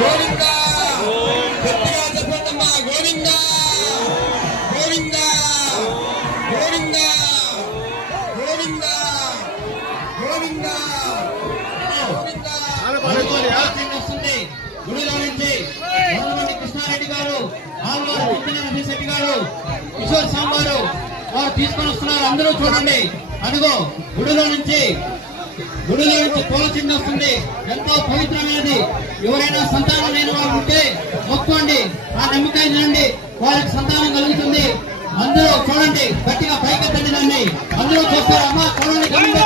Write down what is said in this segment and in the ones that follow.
గోవిందా గట్టిగా చెప్పండమ్మా గోవిందా గోవిందా గోవిందా గోవిందా గోవిందా వస్తుంది. గుడిలో నుంచి కృష్ణారెడ్డి గారు, ఆల్వారు శెట్టి గారు, కిషోర్ సాంబారు వారు తీసుకొని వస్తున్నారు. అందరూ చూడండి. అడుగు గుడిలో నుంచి పూలచిండి వస్తుంది. ఎంతో పవిత్రమైనది. ఎవరైనా సంతానం లేని వారు ఉంటే మొక్కోండి. ఆ నమ్మకాయ తినండి, వారికి సంతానం కలుగుతుంది. అందరూ చూడండి. గట్టిగా పైకెత్తండి దాన్ని. అందరూ చూస్తారు. అమ్మ చూడండి.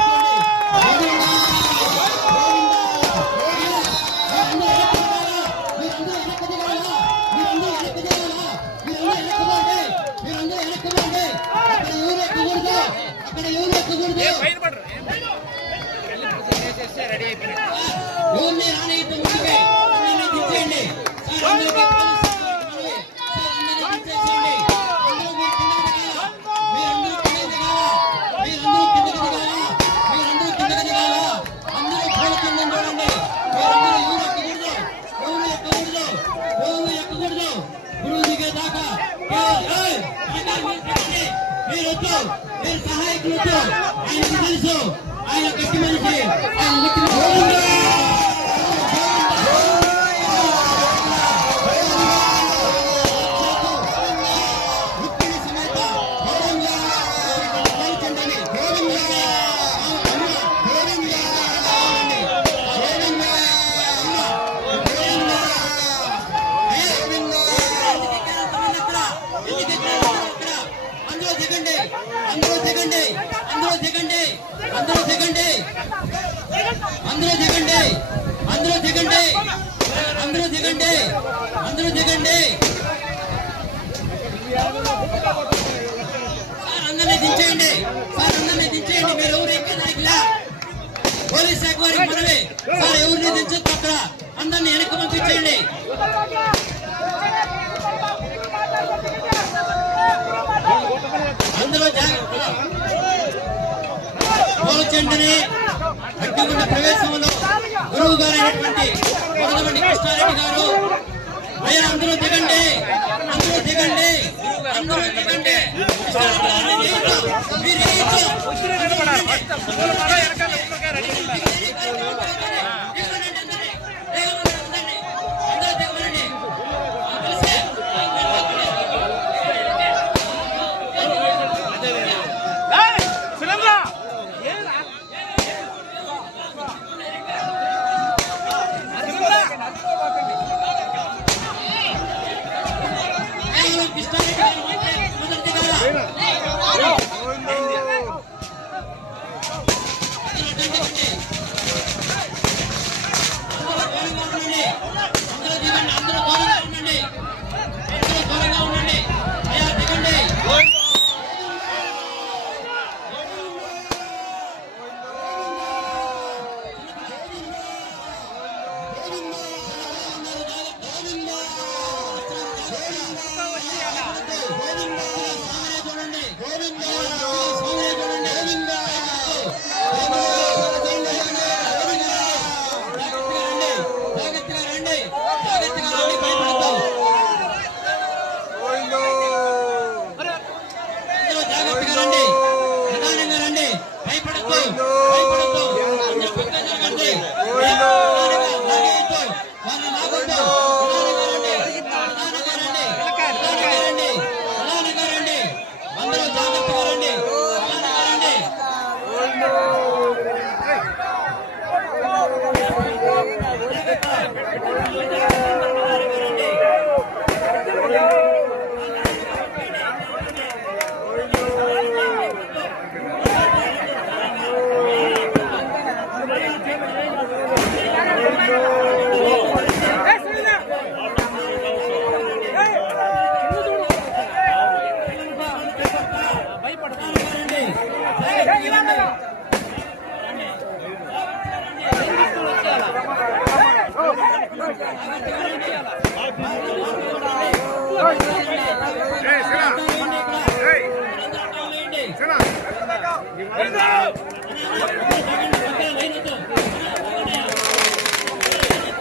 మీరు సహాయకులతో ఆయనకు తెలుసు. ఆయన గట్టి మనిషి. అందరూ దిగండి. అందరినీ దించేయండి. మీరు ఎవరు ఎక్కినా పోలీస్ శాఖ వారికి మనవి. సార్ ఎవరిని దించొద్దు. అక్కడ అందరినీ వెనక్కి పంపించేయండి. అందరూ పోల్చండి. అడ్డుకున్న ప్రవేశంలో గురువు గారు అయినటువంటి మొదలమండి కృష్ణారెడ్డి గారు. అయ్యా అందరూ దిగండి.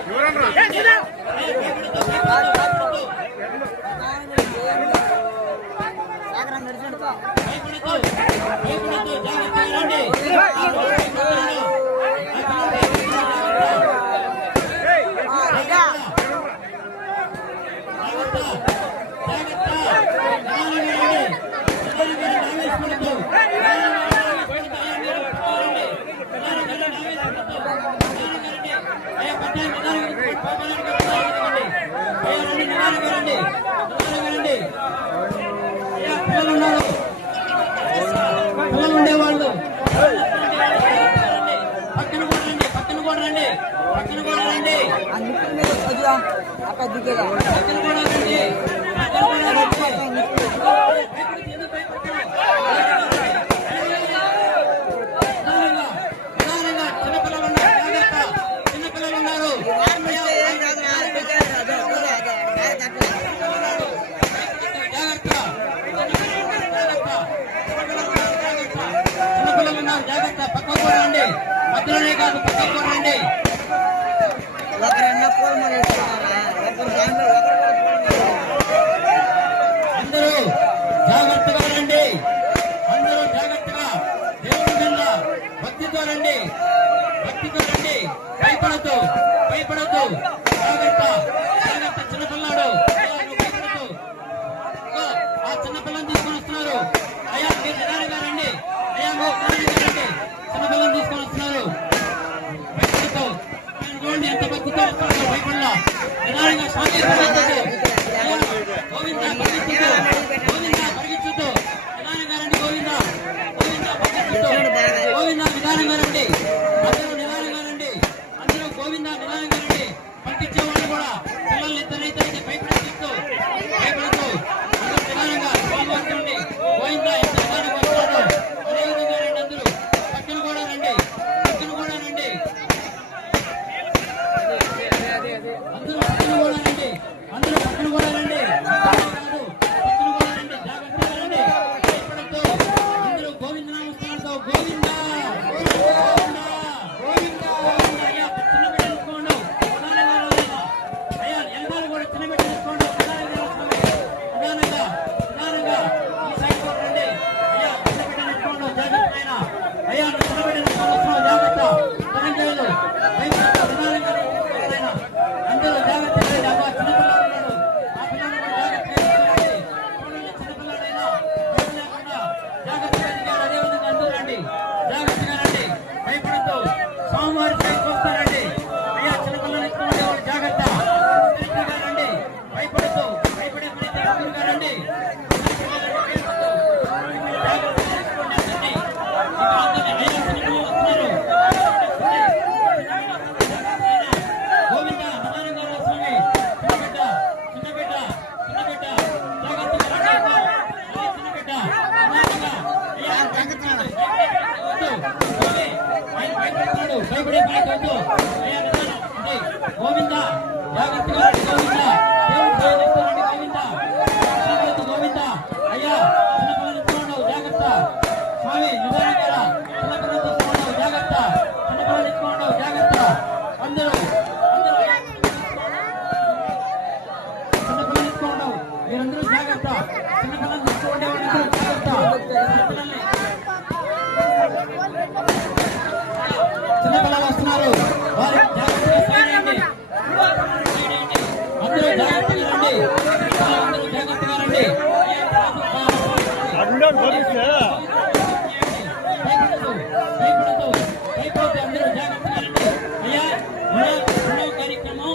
ఎవరన్నా పిల్లలు ఉండేవాళ్ళు పక్కన కూడా రండి పక్కన కూడా రండి పక్కన కూడా రండి చిన్నపిల్లలు ఉన్నారు జాగ్రత్త పక్కకు కూడా రండి మధ్యలోనే కాదు పక్కకు కూడా రండి అందరూ జాగ్రత్తగా రండి అందరూ జాగ్రత్తగా దేవుడి మీద భక్తితో రండి భయపడద్దు జాగ్రత్త చిన్నపిల్లాడు ఆ చిన్నపిల్లని తీసుకొని వస్తున్నారు అయ్యా మీరు నిదానంగా రండి చిన్నపిల్లని తీసుకొని వస్తున్నారు భయపడుతూ చూడండి ఎంత భక్తితో వస్తున్నారు భయపడలా నిదానంగా స్వామి పరిగెత్తుతూ నిదానంగా రండి గోవిందా నిదానంగా రండి అందరూ నిదానంగా రండి అందరూ గోవిందా నిదానంగా రండి పంపించేవాళ్ళు కూడా పిల్లల్ని ఎత్తనైతే భయపడుతూ అందరూ నిదానంగా స్వామి గోవిందా ఎంత నిదానంగా వస్తారో అదేవిధంగా రండి అందరూ పక్కన కూడా రండి అందరూ పక్కన కూడా రండి జాగ్రత్తగా రండి భయపడుతూ అందరూ గోవింద నామస్మరణతో గోవిందా అయ్యా చిన్న బిడ్డ తీసుకోండి అయ్యా ఎల్లాలు కూడా చిన్న బిడ్డ తీసుకోండి నిదానంగా ఈ సైడ్ కూడా రండి అయ్యా చిన్న బిడ్డ తీసుకోండి జాగ్రత్త అయ్యా చిన్న బిడ్డ తీసుకొని జాగ్రత్త చేయదు నిదానంగా అందరూ జాగ్రత్త చిన్నపిల్లలు ఆ పిల్లలు జాగ్రత్తగా అదేవిధంగా అందరూ రండి జాగ్రత్తగా రండి భయపడద్దు సోమవారి సైడ్కి వస్తారండి అయ్యా చిన్నపిల్లలు ఎత్తుకునే వాళ్ళు జాగ్రత్త రండి భయపడద్దు భయపడే పని అందరుగా రండి భయపడే పని కాదు గోవిందా జాగ్రత్తగా గోవిందా దేవుడు గోవిందా అయ్యా చిన్నపిల్లలు ఎత్తుకోండి జాగ్రత్త స్వామి నిదానంగా చిన్నపిల్లలు తీసుకోండి జాగ్రత్త చిన్నపిల్లలు ఎత్తుకోండి జాగ్రత్త అందరూ చిన్నపిల్లలు ఎత్తుకోండి మీరందరూ జాగ్రత్త చిన్నపిల్లలు తీసుకోండి వాళ్ళందరూ జాగ్రత్త చిన్నపిల్లలు వస్తున్నారు వారి జాగ్రత్తగా సైడ్ అందరూ జాగ్రత్తగా రండి అందరూ జాగ్రత్తగా రండి భయపడదు అందరూ జాగ్రత్తగా రండి అయ్యా కార్యక్రమం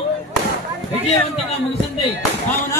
విజయవంతంగా ముగిసింది కావున